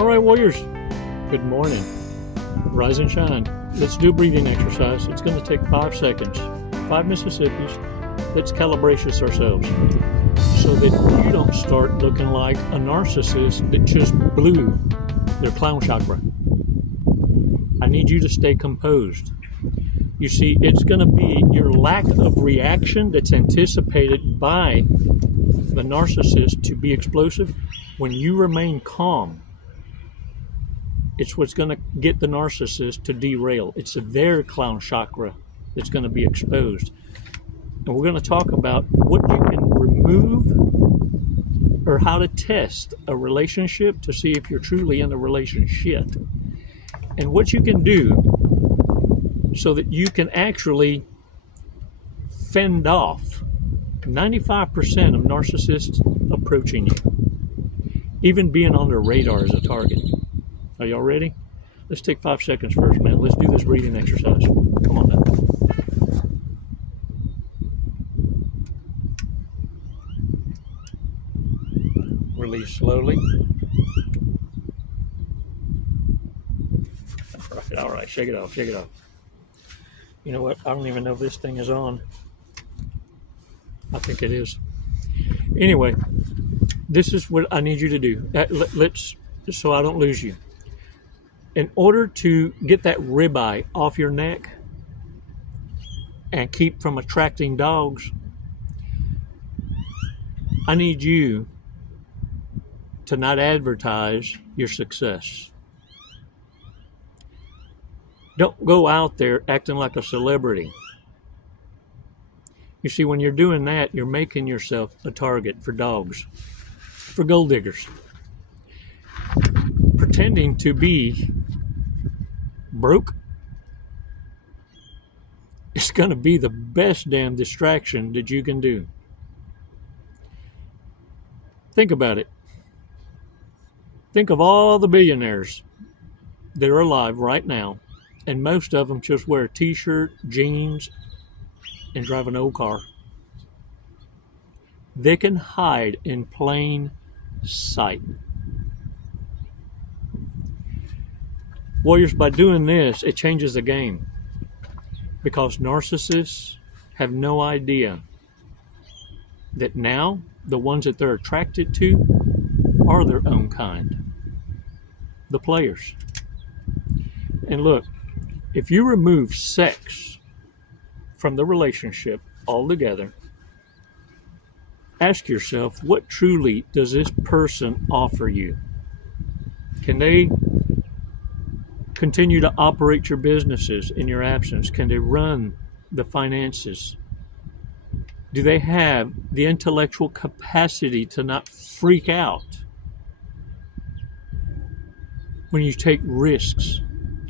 All right, warriors, good morning. Rise and shine. Let's do a breathing exercise. It's going to take 5 seconds. 5 Mississippis. Let's calibrate ourselves so that you don't start looking like a narcissist that just blew their clown chakra. I need you to stay composed. You see, it's going to be your lack of reaction that's anticipated by the narcissist to be explosive. When you remain calm, it's what's going to get the narcissist to derail. It's their clown chakra that's going to be exposed. And we're going to talk about what you can remove or how to test a relationship to see if you're truly in a relationship. And what you can do so that you can actually fend off 95% of narcissists approaching you, even being on their radar as a target. Are y'all ready? Let's take 5 seconds first, man. Let's do this breathing exercise. Come on now. Release slowly. All right, shake it off, shake it off. You know what? I don't even know if this thing is on. I think it is. Anyway, this is what I need you to do. Let's, so I don't lose you. In order to get that ribeye off your neck and keep from attracting dogs, I need you to not advertise your success. Don't go out there acting like a celebrity. You see, when you're doing that, you're making yourself a target for dogs, for gold diggers. Pretending to be broke is going to be the best damn distraction that you can do. Think about it. Think of all the billionaires that are alive right now, and most of them just wear a t-shirt, jeans, and drive an old car. They can hide in plain sight. Warriors, by doing this, it changes the game, because narcissists have no idea that now the ones that they're attracted to are their own kind, the players. And look, if you remove sex from the relationship altogether, ask yourself, what truly does this person offer you? Can they continue to operate your businesses in your absence? Can they run the finances? Do they have the intellectual capacity to not freak out when you take risks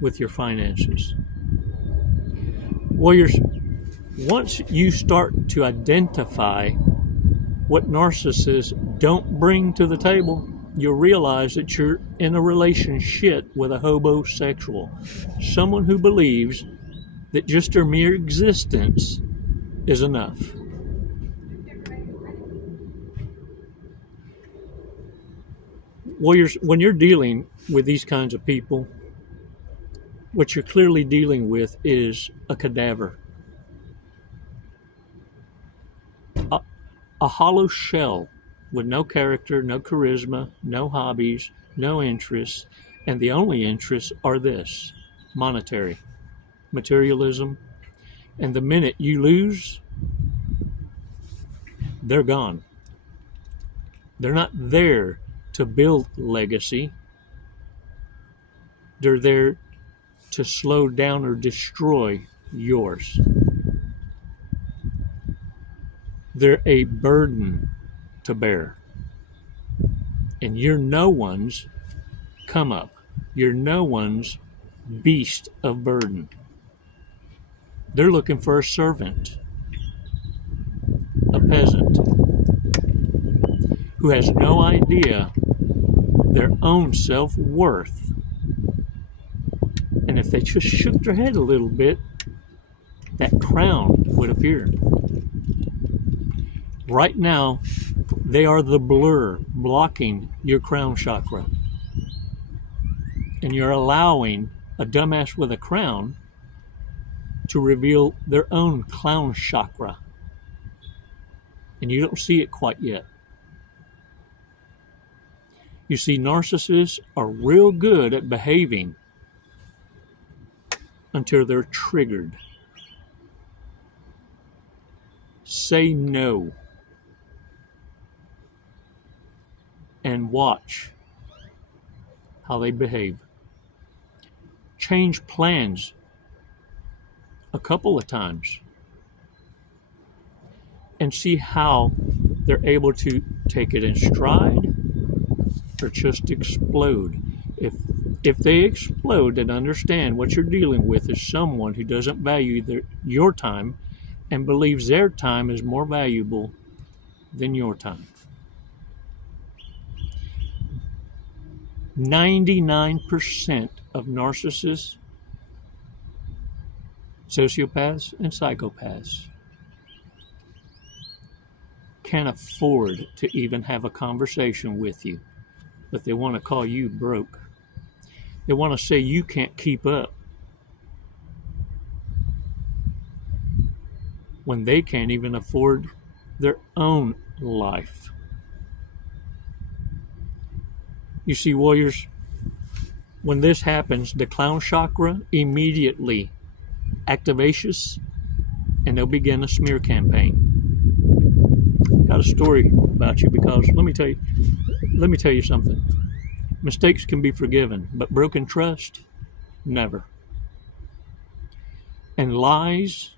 with your finances? Warriors, once you start to identify what narcissists don't bring to the table, you'll realize that you're in a relationship with a hobosexual, someone who believes that just their mere existence is enough. Warriors, when you're dealing with these kinds of people, what you're clearly dealing with is a cadaver. A hollow shell with no character, no charisma, no hobbies, no interests, and the only interests are this: monetary, materialism. And the minute you lose, they're gone. They're not there to build legacy. They're there to slow down or destroy yours. They're a burden to bear. And you're no one's come up. You're no one's beast of burden. They're looking for a servant, a peasant, who has no idea their own self-worth. And if they just shook their head a little bit, that crown would appear. Right now, they are the blur blocking your crown chakra. And you're allowing a dumbass with a crown to reveal their own clown chakra. And you don't see it quite yet. You see, narcissists are real good at behaving until they're triggered. Say no and watch how they behave. Change plans a couple of times and see how they're able to take it in stride or just explode. If they explode and understand what you're dealing with is someone who doesn't value your time and believes their time is more valuable than your time. 99% of narcissists, sociopaths, and psychopaths can't afford to even have a conversation with you, but they want to call you broke. They want to say you can't keep up when they can't even afford their own life. You see, warriors, when this happens, the clown chakra immediately activates and they'll begin a smear campaign. Got a story about you because let me tell you something. Mistakes can be forgiven, but broken trust, never. And lies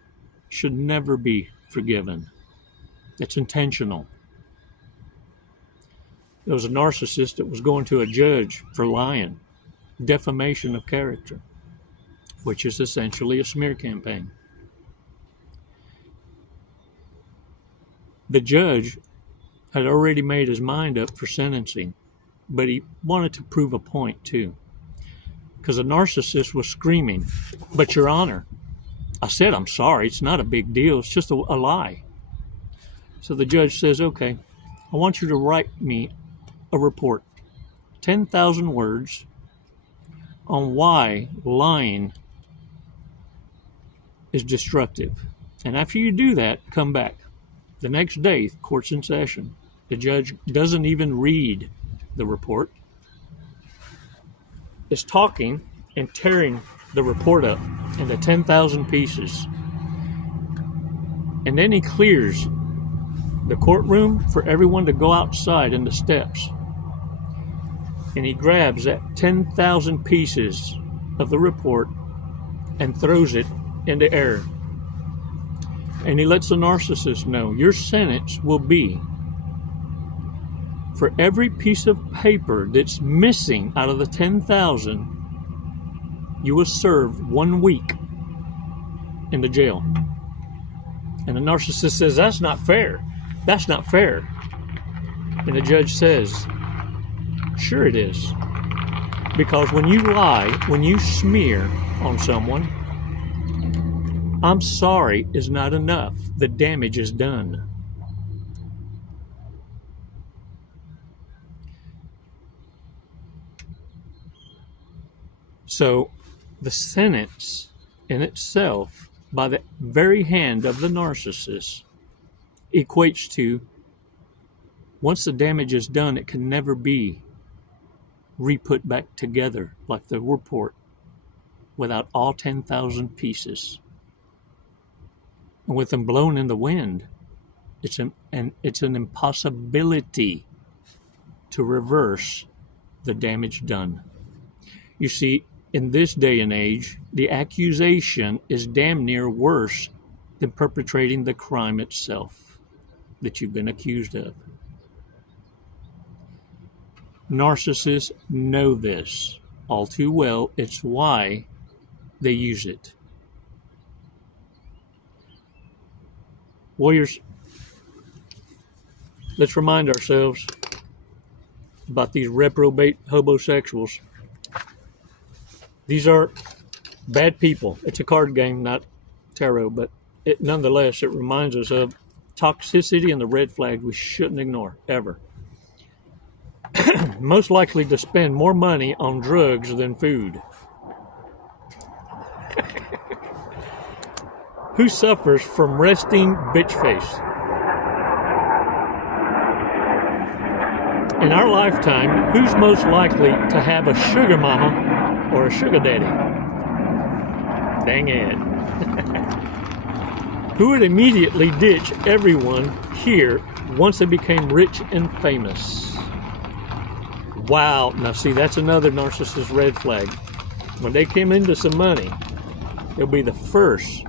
should never be forgiven. It's intentional. There was a narcissist that was going to a judge for lying, defamation of character, which is essentially a smear campaign. The judge had already made his mind up for sentencing, but he wanted to prove a point too. Because the narcissist was screaming, "But Your Honor, I said I'm sorry, it's not a big deal, it's just a lie." So the judge says, "Okay, I want you to write me a report, 10,000 words, on why lying is destructive. And after you do that, come back." The next day, court's in session. The judge doesn't even read the report. Is talking and tearing the report up into 10,000 pieces. And then he clears the courtroom for everyone to go outside in the steps. And he grabs that 10,000 pieces of the report and throws it in the air. And he lets the narcissist know, your sentence will be, for every piece of paper that's missing out of the 10,000, you will serve 1 week in the jail. And the narcissist says, "That's not fair. That's not fair." And the judge says, "Sure it is. Because when you lie, when you smear on someone, I'm sorry is not enough. The damage is done." So the sentence in itself, by the very hand of the narcissist, equates to, once the damage is done, it can never be re-put back together like the report without all 10,000 pieces. And with them blown in the wind, it's an impossibility to reverse the damage done. You see, in this day and age, the accusation is damn near worse than perpetrating the crime itself that you've been accused of. Narcissists know this all too well. It's why they use it. Warriors, let's remind ourselves about these reprobate homosexuals. These are bad people. It's a card game, not tarot, but nonetheless, it reminds us of toxicity and the red flag we shouldn't ignore, ever. most likely to spend more money on drugs than food. Who suffers from resting bitch face? In our lifetime, who's most likely to have a sugar mama or a sugar daddy? Dang it. Who would immediately ditch everyone here once they became rich and famous? Wow. Now see, that's another narcissist red flag. When they came into some money, they'll be the first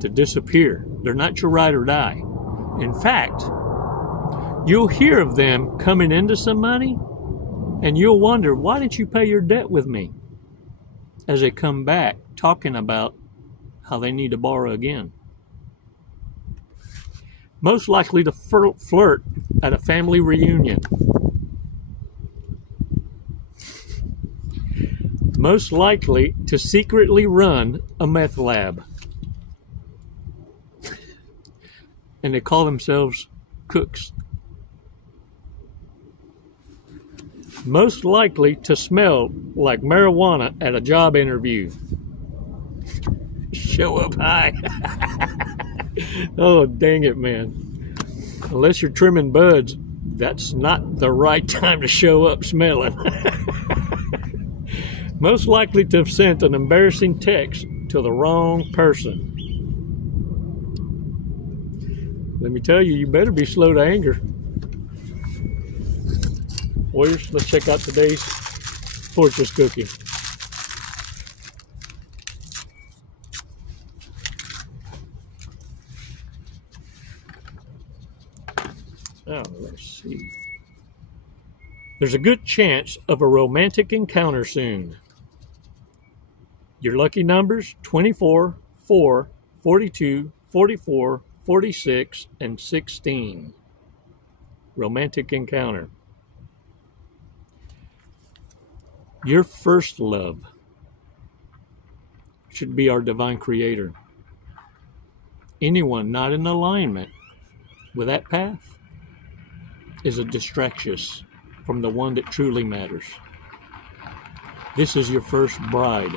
to disappear. They're not your ride or die. In fact, you'll hear of them coming into some money and you'll wonder, why didn't you pay your debt with me? As they come back talking about how they need to borrow again. Most likely to flirt at a family reunion. Most likely to secretly run a meth lab. And they call themselves cooks. Most likely to smell like marijuana at a job interview. Show up high. Oh, dang it, man. Unless you're trimming buds, that's not the right time to show up smelling. Most likely to have sent an embarrassing text to the wrong person. Let me tell you, you better be slow to anger. Warriors, let's check out today's fortress cookie. Oh, let's see. There's a good chance of a romantic encounter soon. Your lucky numbers, 24, 4, 42, 44, 46, and 16. Romantic encounter. Your first love should be our divine creator. Anyone not in alignment with that path is a distraction from the one that truly matters. This is your first bride,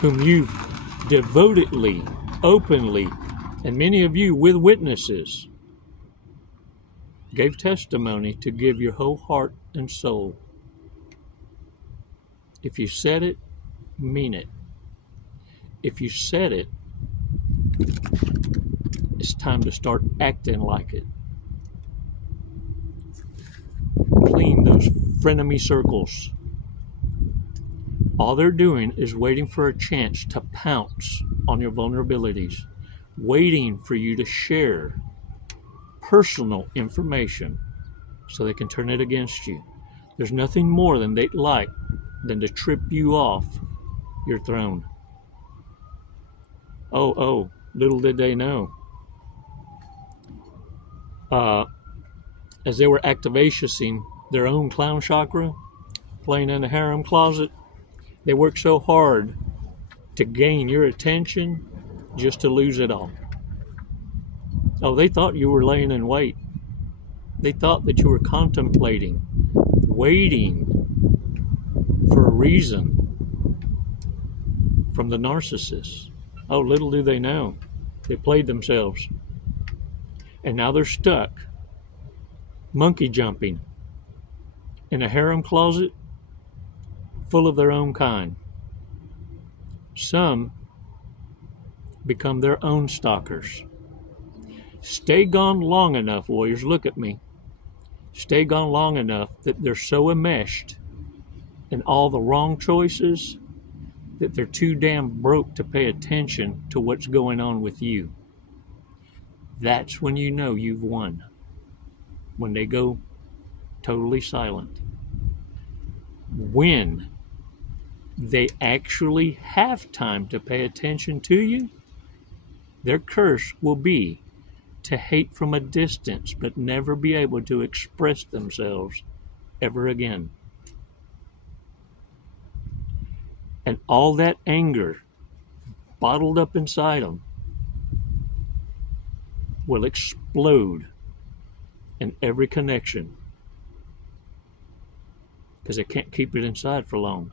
whom you've devotedly, openly, and many of you with witnesses, gave testimony to give your whole heart and soul. If you said it, mean it. If you said it, it's time to start acting like it. Clean those frenemy circles. All they're doing is waiting for a chance to pounce on your vulnerabilities, waiting for you to share personal information so they can turn it against you. There's nothing more than they'd like than to trip you off your throne. Oh, little did they know. As they were activating their own clown chakra, playing in a harem closet, they worked so hard to gain your attention just to lose it all. Oh, they thought you were laying in wait. They thought that you were contemplating, waiting for a reason from the narcissists. Oh, little do they know, they played themselves. And now they're stuck, monkey jumping, in a harem closet full of their own kind. Some become their own stalkers. Stay gone long enough, warriors, look at me. Stay gone long enough that they're so enmeshed in all the wrong choices that they're too damn broke to pay attention to what's going on with you. That's when you know you've won. When they go totally silent. When they actually have time to pay attention to you, their curse will be to hate from a distance but never be able to express themselves ever again. And all that anger bottled up inside them will explode in every connection because they can't keep it inside for long.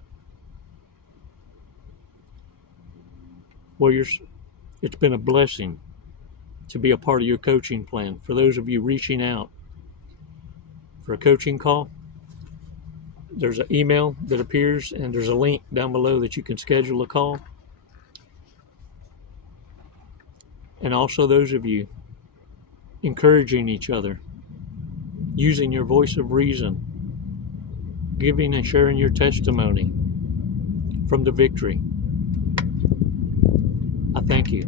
Warriors, it's been a blessing to be a part of your coaching plan. For those of you reaching out for a coaching call, there's an email that appears and there's a link down below that you can schedule a call. And also those of you encouraging each other, using your voice of reason, giving and sharing your testimony from the victory. I thank you.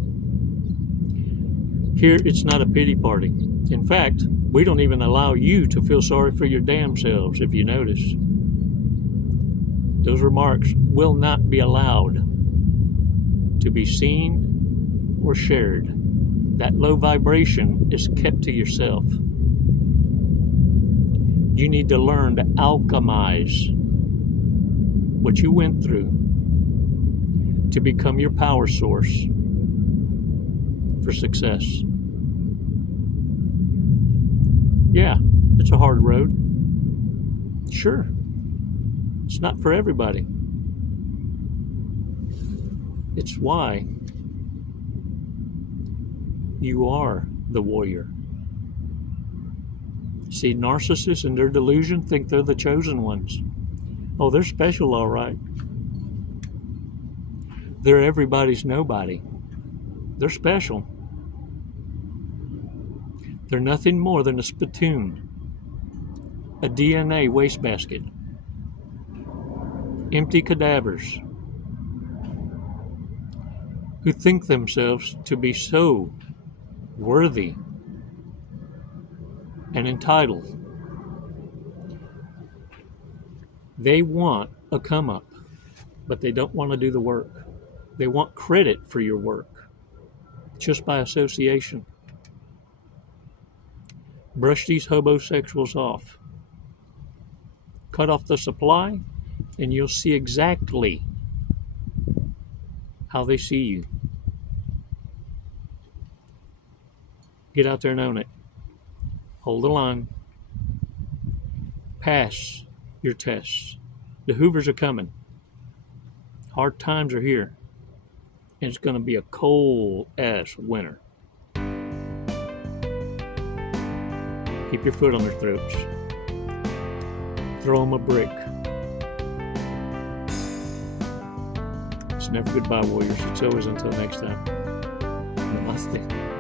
Here, it's not a pity party. In fact, we don't even allow you to feel sorry for your damn selves, if you notice. Those remarks will not be allowed to be seen or shared. That low vibration is kept to yourself. You need to learn to alchemize what you went through to become your power source for success. Yeah, it's a hard road. Sure. It's not for everybody. It's why you are the warrior. See, narcissists in their delusion think they're the chosen ones. Oh, they're special, all right. They're everybody's nobody. They're special. They're nothing more than a spittoon, a DNA wastebasket, empty cadavers who think themselves to be so worthy and entitled. They want a come up, but they don't want to do the work. They want credit for your work, just by association. Brush these homosexuals off. Cut off the supply, and you'll see exactly how they see you. Get out there and own it. Hold the line. Pass your tests. The Hoovers are coming. Hard times are here. And it's going to be a cold-ass winter. Keep your foot on their throats. Throw them a brick. It's never goodbye, warriors. It's always until next time. Namaste.